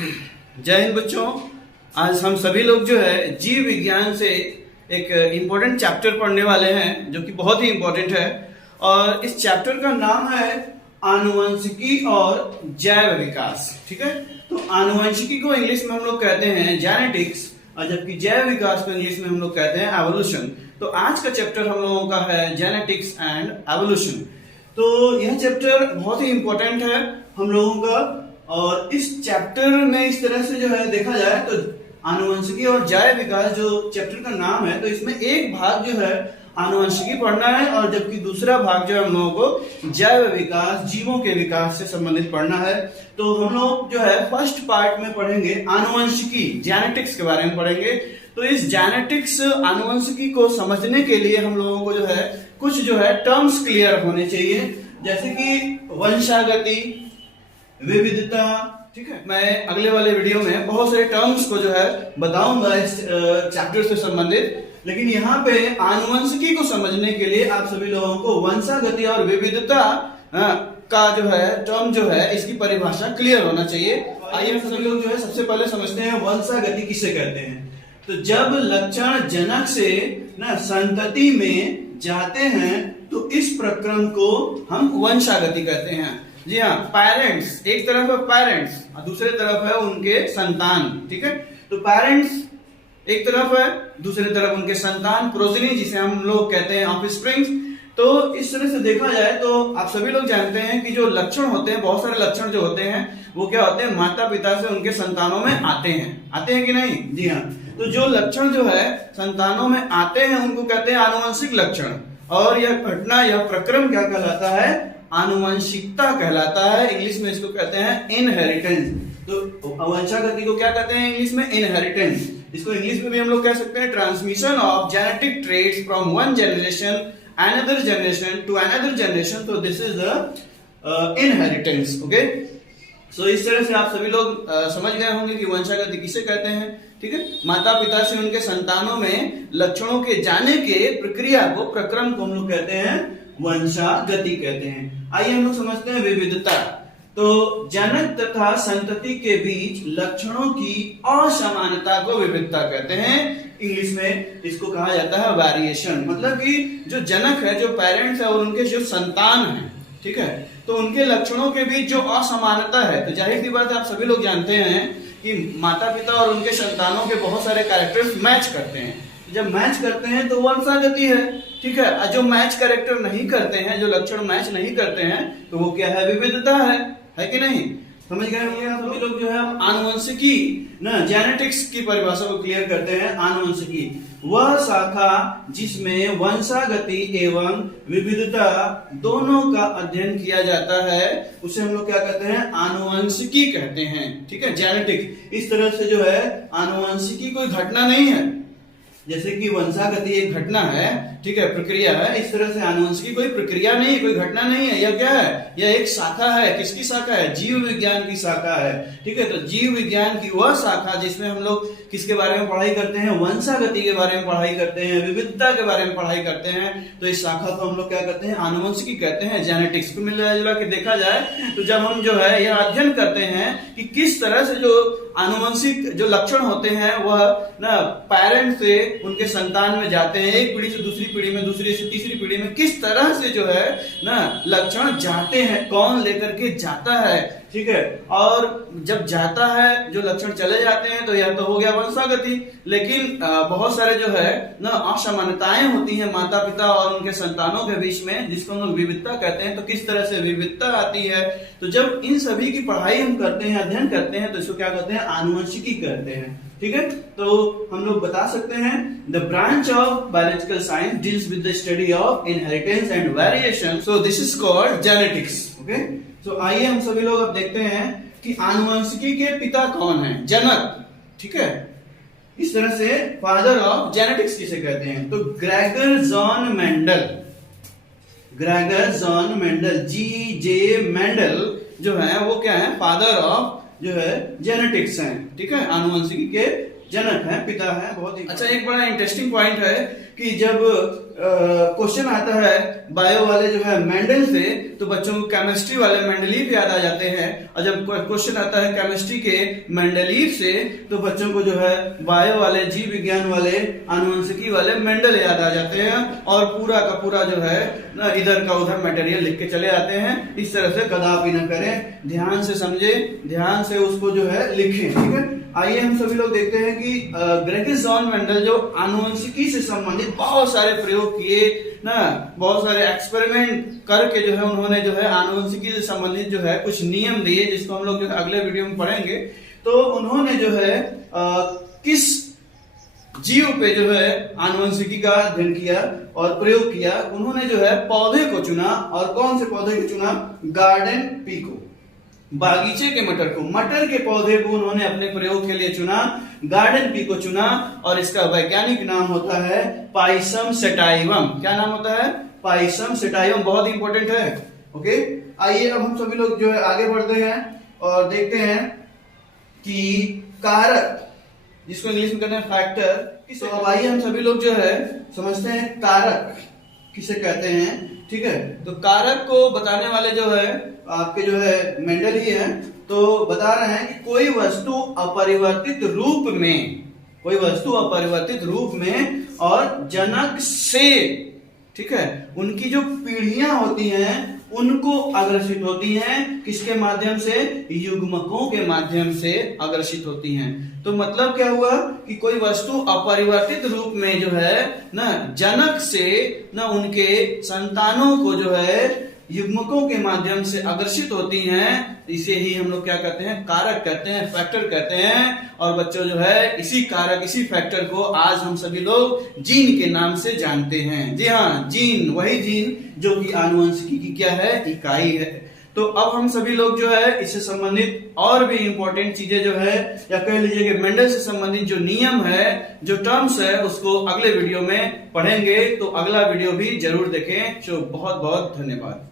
जय हिंद बच्चों। आज हम सभी लोग जो है जीव विज्ञान से एक इम्पोर्टेंट चैप्टर पढ़ने वाले हैं जो कि बहुत ही इम्पोर्टेंट है। और इस चैप्टर का नाम है आनुवंशिकी और जैव विकास। ठीक है, तो आनुवंशिकी को इंग्लिश में हम लोग कहते हैं जेनेटिक्स, और जबकि जैव विकास को इंग्लिश में हम लोग कहते हैं एवोल्यूशन। तो आज का चैप्टर हम लोगों का है जेनेटिक्स एंड एवोल्यूशन। तो यह चैप्टर बहुत ही इम्पोर्टेंट है हम लोगों का। और इस चैप्टर में इस तरह से जो है देखा जाए तो आनुवंशिकी और जैव विकास जो चैप्टर का नाम है, तो इसमें एक भाग जो है आनुवंशिकी पढ़ना है और जबकि दूसरा भाग जो है हम लोगों को जैव विकास, जीवों के विकास से संबंधित पढ़ना है। तो हम लोग जो है फर्स्ट पार्ट में पढ़ेंगे आनुवंशिकी, जेनेटिक्स के बारे में पढ़ेंगे। तो इस जेनेटिक्स आनुवंशिकी को समझने के लिए हम लोगों को जो है कुछ जो है टर्म्स क्लियर होने चाहिए, जैसे कि वंशागति, विविधता। ठीक है, मैं अगले वाले वीडियो में बहुत सारे टर्म्स को जो है बताऊंगा इस चैप्टर से संबंधित। लेकिन यहाँ पे आनुवंशिकी को समझने के लिए आप सभी लोगों को वंशागति और विविधता का जो है टर्म जो है इसकी परिभाषा क्लियर होना चाहिए। आइए हम सभी लोग जो है सबसे पहले समझते हैं वंशागति किसे कहते हैं। तो जब लक्षण जनक से ना संतति में जाते हैं तो इस प्रक्रम को हम वंशागति कहते हैं। जी हाँ, पेरेंट्स, एक तरफ है पेरेंट्स और दूसरे तरफ है उनके संतान। ठीक है, तो पेरेंट्स एक तरफ है, दूसरे तरफ उनके संतान, प्रोजेनी, जिसे हम लोग कहते हैं ऑफस्प्रिंग्स। तो इस तरह से देखा जाए तो आप सभी लोग जानते हैं कि जो लक्षण होते हैं, बहुत सारे लक्षण जो होते हैं वो क्या होते हैं, माता पिता से उनके संतानों में आते हैं कि नहीं। जी हाँ, तो जो लक्षण जो है संतानों में आते हैं उनको कहते हैं आनुवंशिक लक्षण। और यह घटना, यह प्रक्रम क्या कहलाता है, आनुवंशिकता कहलाता है। इंग्लिश में इसको कहते हैं इनहेरिटेंस। तो वंशागति को क्या कहते हैं इंग्लिश में, इनहेरिटेंस। इसको इंग्लिश में भी हम लोग कह सकते हैं transmission of genetic traits from one generation another generation to another generation. तो this is the inheritance. Okay, so इस तरह से आप सभी लोग समझ गए होंगे कि वंशागति किसे कहते हैं। ठीक है, माता पिता से उनके संतानों में लक्षणों के जाने के प्रक्रिया को, प्रक्रम को हम लोग कहते हैं वंशागति कहते हैं। आइए हम लोग समझते हैं विविधता। तो जनक तथा संतति के बीच लक्षणों की असमानता को विविधता कहते हैं। इंग्लिश में इसको कहा जाता है वेरिएशन। मतलब कि जो जनक है, जो पेरेंट्स है और उनके जो संतान है, ठीक है, तो उनके लक्षणों के बीच जो असमानता है, तो जाहिर सी बात है आप सभी लोग जानते हैं कि माता पिता और उनके संतानों के बहुत सारे कैरेक्टर्स मैच करते हैं। जब मैच करते हैं तो वंशागति है। ठीक है, जो मैच कैरेक्टर नहीं करते हैं, जो लक्षण मैच नहीं करते हैं, तो वो क्या है, विविधता है कि नहीं। समझ गए होंगे आप सभी लोग। जो है आनुवंशिकी ना, जेनेटिक्स की परिभाषा को क्लियर करते हैं। आनुवंशिकी वह शाखा जिसमें वंशागति एवं विविधता दोनों का अध्ययन किया जाता है, उसे हम लोग क्या कहते हैं, आनुवंशिकी कहते हैं। ठीक है, जेनेटिक्स। इस तरह से जो है आनुवंशिकी कोई घटना नहीं है, जैसे कि वंशागति एक घटना है, ठीक है, प्रक्रिया है। इस तरह से आनुवंशिकी कोई प्रक्रिया नहीं है, कोई घटना नहीं है। यह क्या है, यह एक शाखा है। किसकी शाखा है, जीव विज्ञान की शाखा है। ठीक है, तो जीव विज्ञान की वह शाखा जिसमें हम लोग किसके बारे में पढ़ाई करते हैं, वंशागति के बारे में पढ़ाई करते हैं, विविधता के बारे में पढ़ाई करते हैं। तो इस शाखा को हम लोग क्या कहते हैं, आनुवंशिकी कहते हैं, जेनेटिक्स को। मिला जुला के देखा जाए तो जब हम जो है यह अध्ययन करते हैं कि किस तरह से जो आनुवंशिक जो लक्षण होते हैं वह ना पेरेंट से उनके संतान में जाते हैं, एक पीढ़ी से दूसरी पीढ़ी में, दूसरी से तीसरी पीढ़ी में, किस तरह से जो है ना लक्षण जाते हैं, कौन लेकर के जाता है। ठीक है, और जब जाता है जो लक्षण चले जाते हैं तो यह तो हो गया वंशागति। लेकिन बहुत सारे जो है ना असमानताएं होती हैं माता पिता और उनके संतानों के बीच में, जिसको हम लोग विविधता कहते हैं। तो किस तरह से विविधता आती है, तो जब इन सभी की पढ़ाई हम करते हैं, अध्ययन करते हैं, तो इसको क्या कहते हैं, आनुवंशिकी कहते हैं। ठीक है, तो हम लोग बता सकते हैं the branch of biological science deals with the study of inheritance and variation, so this is called genetics. Okay, तो आइए हम सभी लोग अब देखते हैं कि आनुवंशिकी के पिता कौन है, जनक। ठीक है, इस तरह से फादर ऑफ जेनेटिक्स किसे कहते हैं, तो Gregor John Mendel, Gregor John Mendel, G.J. Mendel जो है वो क्या है, फादर ऑफ जो है जेनेटिक्स हैं। ठीक है, आनुवंशिकी के जनक है, पिता है, बहुत ही अच्छा। एक बड़ा इंटरेस्टिंग पॉइंट है कि जब क्वेश्चन आता है बायो वाले जो है मेंडल से, तो बच्चों को केमिस्ट्री वाले मेंडलीव याद आ जाते हैं, और जब क्वेश्चन आता है केमिस्ट्री के मेंडलीव से, तो बच्चों को जो है बायो वाले, जीव विज्ञान वाले, आनुवंशिकी वाले मेंडल याद आ जाते हैं, और पूरा का पूरा जो है ना इधर का उधर मटेरियल लिख के चले आते हैं। इस तरह से कदापि न करें, ध्यान से समझे, ध्यान से उसको जो है लिखें, ठीक है। आइए हम सभी लोग देखते हैं कि ग्रेगस जॉन मेंडल जो आनुवंशिकी से संबंधित बहुत सारे प्रयोग किए ना, बहुत सारे एक्सपेरिमेंट करके जो है उन्होंने जो है आनुवंशिकी से संबंधित जो है कुछ नियम दिए, जिसको हम लोग जो है अगले वीडियो में पढ़ेंगे। तो उन्होंने जो है किस जीव पे जो है आनुवंशिकी का अध्ययन किया और प्रयोग किया, उन्होंने जो है पौधे को चुना, और कौन से पौधे को चुना? गार्डन पी को, बागीचे के मटर को, मटर के पौधे को उन्होंने अपने प्रयोग के लिए चुना, गार्डन पी को चुना, और इसका वैज्ञानिक नाम होता है पाइसम सेटाइवम। क्या नाम होता है? पाइसम सेटाइवम, बहुत इंपॉर्टेंट है। ओके, आइए अब हम सभी लोग जो है आगे बढ़ते हैं और देखते हैं कि कारक, जिसको इंग्लिश में कहते हैं फैक्टर। तो अब आइए हम सभी लोग जो है समझते हैं कारक किसे कहते हैं, ठीक है। तो कारक को बताने वाले जो है आपके जो है मेंडल ही है। तो बता रहे हैं कि कोई वस्तु अपरिवर्तित रूप में, कोई वस्तु अपरिवर्तित रूप में और जनक से, ठीक है, उनकी जो पीढ़ियां होती हैं उनको आकर्षित होती हैं। किसके माध्यम से? युग्मकों के माध्यम से आकर्षित होती हैं। तो मतलब क्या हुआ कि कोई वस्तु अपरिवर्तित रूप में जो है ना जनक से ना उनके संतानों को जो है युग्मकों के माध्यम से आकर्षित होती हैं, इसे ही हम लोग क्या कहते हैं? कारक कहते हैं, फैक्टर कहते हैं। और बच्चों जो है इसी कारक, इसी फैक्टर को आज हम सभी लोग जीन के नाम से जानते हैं। जी हाँ, जीन, वही जीन जो कि आनुवंशिकी की क्या है? इकाई है। तो अब हम सभी लोग जो है इससे संबंधित और भी इंपॉर्टेंट चीजें जो है, या कह लीजिए कि मेंडल से संबंधित जो नियम है, जो टर्म्स है, उसको अगले वीडियो में पढ़ेंगे। तो अगला वीडियो भी जरूर देखें। तो बहुत बहुत धन्यवाद।